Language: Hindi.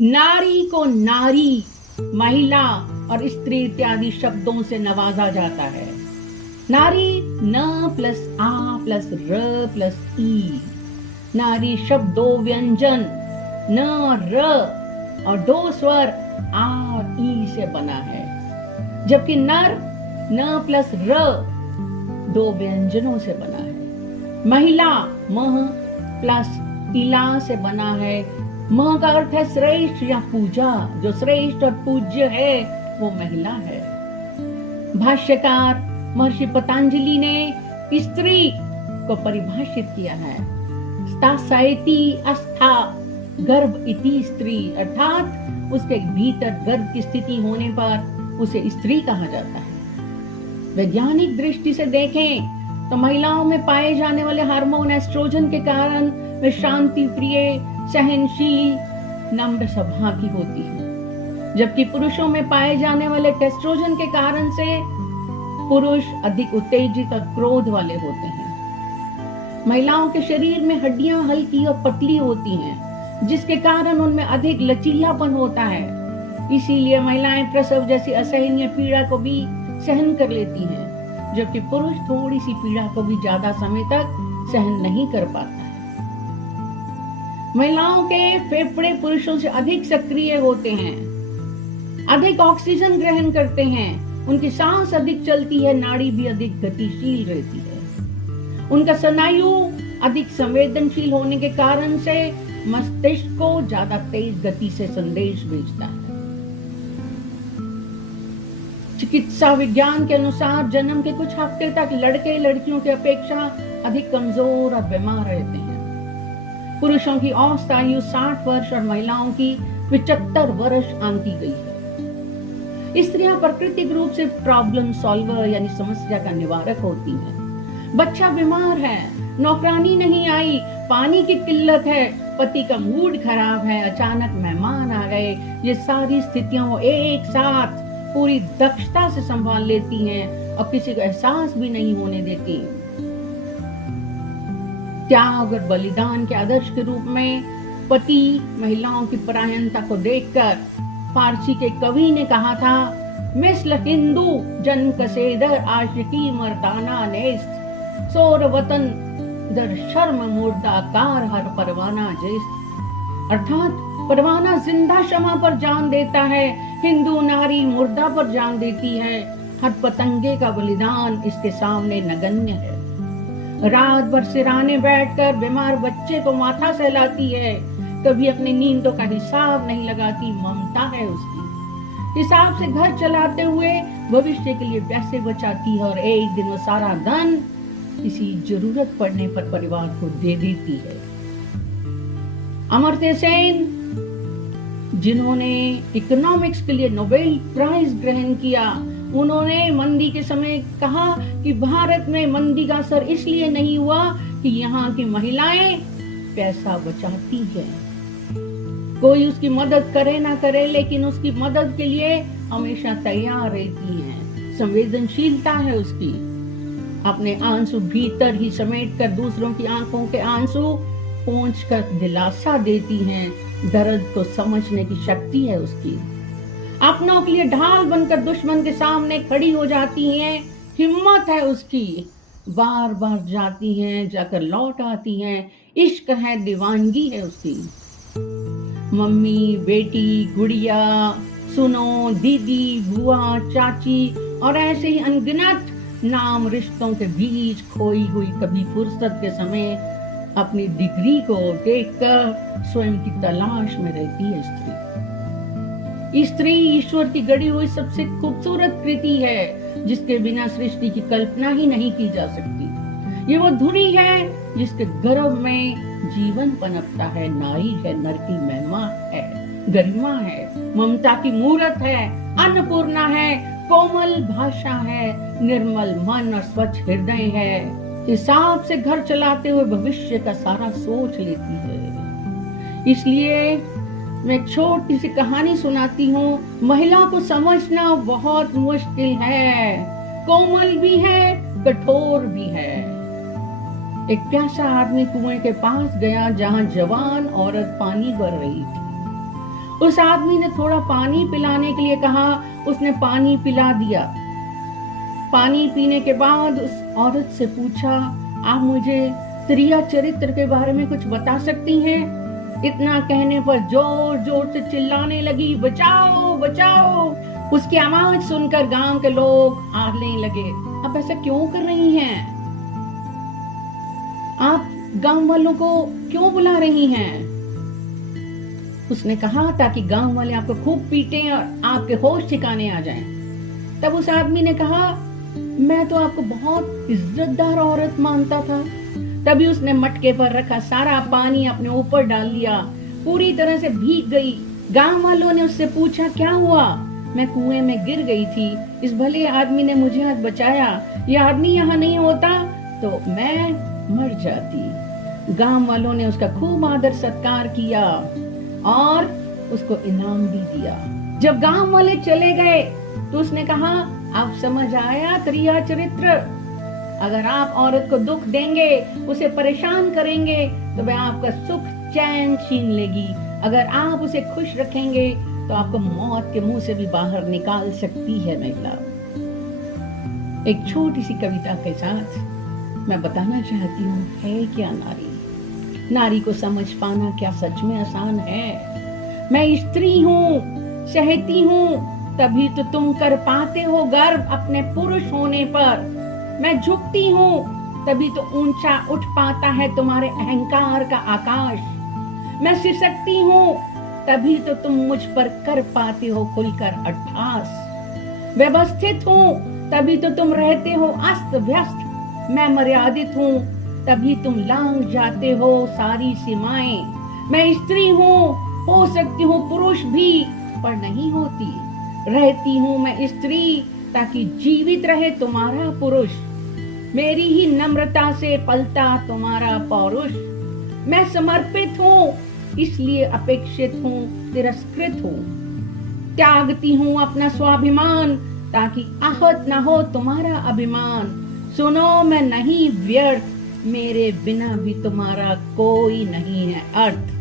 नारी को नारी, महिला और स्त्री इत्यादि शब्दों से नवाजा जाता है। नारी न प्लस आ प्लस र प्लस ई। नारी शब्द दो व्यंजन न र और दो स्वर आ और ई से बना है, जबकि नर न प्लस र दो व्यंजनों से बना है। महिला मह प्लस इला से बना है। मह का अर्थ है श्रेष्ठ या पूजा, जो श्रेष्ठ और पूज्य है वो महिला है। भाष्यकार महर्षि पतंजलि ने स्त्री को परिभाषित किया है। स्तासायति अस्था गर्भ इति स्त्री, अर्थात उसके भीतर गर्भ की स्थिति होने पर उसे स्त्री कहा जाता है। वैज्ञानिक दृष्टि से देखें तो महिलाओं में पाए जाने वाले हार्मोन एस्ट्रोजन के कारण वे शांति प्रिय, सहनशील, नम्र स्वभाव की होती है, जबकि पुरुषों में पाए जाने वाले टेस्ट्रोजन के कारण से पुरुष अधिक उत्तेजित और क्रोध वाले होते हैं। महिलाओं के शरीर में हड्डियां हल्की और पतली होती हैं, जिसके कारण उनमें अधिक लचीलापन होता है। इसीलिए महिलाएं प्रसव जैसी असहनीय पीड़ा को भी सहन कर लेती हैं, जबकि पुरुष थोड़ी सी पीड़ा को भी ज्यादा समय तक सहन नहीं कर पाता है। महिलाओं के फेफड़े पुरुषों से अधिक सक्रिय होते हैं, अधिक ऑक्सीजन ग्रहण करते हैं, उनकी सांस अधिक चलती है, नाड़ी भी अधिक गतिशील रहती है। उनका स्नायु अधिक संवेदनशील होने के कारण से मस्तिष्क को ज्यादा तेज गति से संदेश भेजता है। चिकित्सा विज्ञान के अनुसार जन्म के कुछ हफ्ते तक लड़के लड़कियों की अपेक्षा अधिक कमजोर और बीमार रहते हैं। पुरुषों की औसत आयु 60 वर्ष और महिलाओं की 75 वर्ष आंकी गई है। स्त्रियां प्राकृतिक रूप से प्रॉब्लम सॉल्वर यानी समस्या का निवारक होती हैं। बच्चा बीमार है, नौकरानी नहीं आई, पानी की किल्लत है, पति का मूड खराब है, अचानक मेहमान आ गए, ये सारी स्थितियां वो एक साथ पूरी दक्षता से संभाल लेती हैं और किसी को एहसास भी नहीं होने देती। त्याग और बलिदान के आदर्श के रूप में पति महिलाओं की परायणता को देखकर फारसी के कवि ने कहा था, मिस्ल हिंदू जन कसेदर आशिकी मर्दाना नेस्त सोर वतन दर शर्म मुर्दाकार हर परवाना जिस्त। अर्थात परवाना जिंदा शमा पर जान देता है, हिंदू नारी मुर्दा पर जान देती है। हर पतंगे का बलिदान इसके सामने नगण्य है। रात भर सिराने बैठकर बीमार बच्चे को माथा सहलाती है, कभी अपनी नींदों का हिसाब नहीं लगाती, ममता है उसकी। हिसाब से घर चलाते हुए भविष्य के लिए पैसे बचाती है और एक दिन वो सारा धन किसी जरूरत पड़ने पर परिवार को दे देती है। अमर्त्य सेन, जिन्होंने इकोनॉमिक्स के लिए नोबेल प्राइज ग्रहण किया, उन्होंने मंदी के समय कहा कि भारत में मंदी का असर इसलिए नहीं हुआ कि यहाँ की महिलाएं पैसा बचाती हैं। कोई उसकी मदद करे ना करे, लेकिन उसकी मदद के लिए हमेशा तैयार रहती हैं। संवेदनशीलता है उसकी। अपने आंसू भीतर ही समेट कर दूसरों की आंखों के आंसू पोंछ कर दिलासा देती हैं। दर्द को समझने की शक्ति है उसकी। अपनों के लिए ढाल बनकर दुश्मन के सामने खड़ी हो जाती हैं। हिम्मत है उसकी। बार बार जाती हैं, जाकर लौट आती हैं। इश्क है, दीवानगी है उसकी। मम्मी, बेटी, गुड़िया, सुनो, दीदी, बुआ, चाची और ऐसे ही अनगिनत नाम रिश्तों के बीच खोई हुई कभी फुर्सत के समय अपनी डिग्री को देखकर स्वयं की तलाश में रहती है स्त्री। स्त्री ईश्वर की गढ़ी हुई सबसे खूबसूरत कृति है, जिसके बिना सृष्टि की कल्पना ही नहीं की जा सकती। ये वो धुरी है जिसके गर्भ में जीवन पनपता है। नारी है, नर की महिमा है, गरिमा है, ममता की मूरत है, अन्नपूर्णा है, कोमल भाषा है, निर्मल मन और स्वच्छ हृदय है। हिसाब से घर चलाते हुए भविष्य का सारा सोच लेती है। इसलिए मैं छोटी सी कहानी सुनाती हूँ। महिला को समझना बहुत मुश्किल है, कोमल भी है, कठोर भी है। एक प्यासा आदमी कुएं के पास गया जहाँ जवान औरत पानी भर रही थी। उस आदमी ने थोड़ा पानी पिलाने के लिए कहा, उसने पानी पिला दिया। पानी पीने के बाद उस औरत से पूछा, आप मुझे त्रिया चरित्र के बारे में कुछ बता सकती हैं? इतना कहने पर जोर जोर से चिल्लाने लगी, बचाओ बचाओ। उसकी आवाज सुनकर गांव के लोग हारने लगे। आप ऐसा क्यों कर रही हैं? आप गांव वालों को क्यों बुला रही हैं? उसने कहा, ताकि गांव वाले आपको खूब पीटें और आपके होश ठिकाने आ जाएं। तब उस आदमी ने कहा, मैं तो आपको बहुत इज्जतदार औरत मानता था। तभी उसने मटके पर रखा सारा पानी अपने ऊपर डाल लिया, पूरी तरह से भीग गई। गांव वालों ने उससे पूछा, क्या हुआ? मैं कुएं में गिर गई थी, इस भले आदमी ने मुझे आज बचाया। यह आदमी यहाँ नहीं होता तो मैं मर जाती। गांव वालों ने उसका खूब आदर सत्कार किया और उसको इनाम भी दिया। जब गांव वाले चले गए तो उसने कहा, आप समझ आया त्रिया चरित्र? अगर आप औरत को दुख देंगे, उसे परेशान करेंगे, तो वह आपका सुख चैन छीन लेगी। अगर आप उसे खुश रखेंगे तो आपको मौत के मुंह से भी बाहर निकाल सकती है महिला। एक छोटी सी कविता के साथ मैं बताना चाहती हूँ, है क्या नारी? नारी को समझ पाना क्या सच में आसान है? मैं स्त्री हूँ, सहती हूँ, तभी तो तुम कर पाते हो गर्व अपने पुरुष होने पर। मैं झुकती हूँ, तभी तो ऊंचा उठ पाता है तुम्हारे अहंकार का आकाश। मैं सिसकती हूँ, तभी तो तुम मुझ पर कर पाते हो खुलकर अट्ठास। व्यवस्थित हूँ, तभी तो तुम रहते हो अस्त व्यस्त। मैं मर्यादित हूँ, तभी तुम लांघ जाते हो सारी सीमाएं। मैं स्त्री हूँ, हो सकती हूँ पुरुष भी, पर नहीं होती। रहती हूँ मैं स्त्री, ताकि जीवित रहे तुम्हारा पुरुष। मेरी ही नम्रता से पलता तुम्हारा पौरुष। मैं समर्पित हूँ, इसलिए अपेक्षित हूँ, तिरस्कृत हूँ। त्यागती हूँ अपना स्वाभिमान, ताकि आहत न हो तुम्हारा अभिमान। सुनो, मैं नहीं व्यर्थ, मेरे बिना भी तुम्हारा कोई नहीं है अर्थ।